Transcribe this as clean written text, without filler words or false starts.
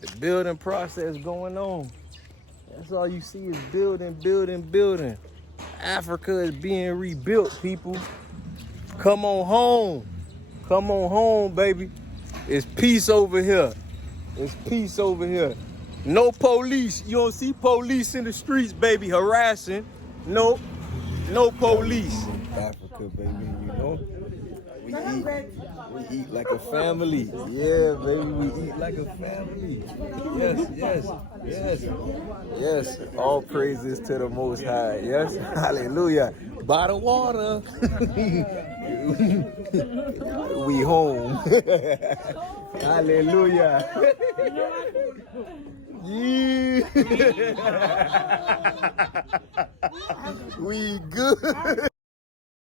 The building process going on. That's all you see is building, building, building. Africa is being rebuilt, people. Come on home. Come on home, baby. It's peace over here. It's peace over here. No police. You don't see police in the streets, baby, harassing. No police. Africa, baby, you know. We eat like a family. Yeah, baby, we eat like a family. Yes. All praises to the Most High. Yes, hallelujah. By the water. We home. Hallelujah. Yeah. We good.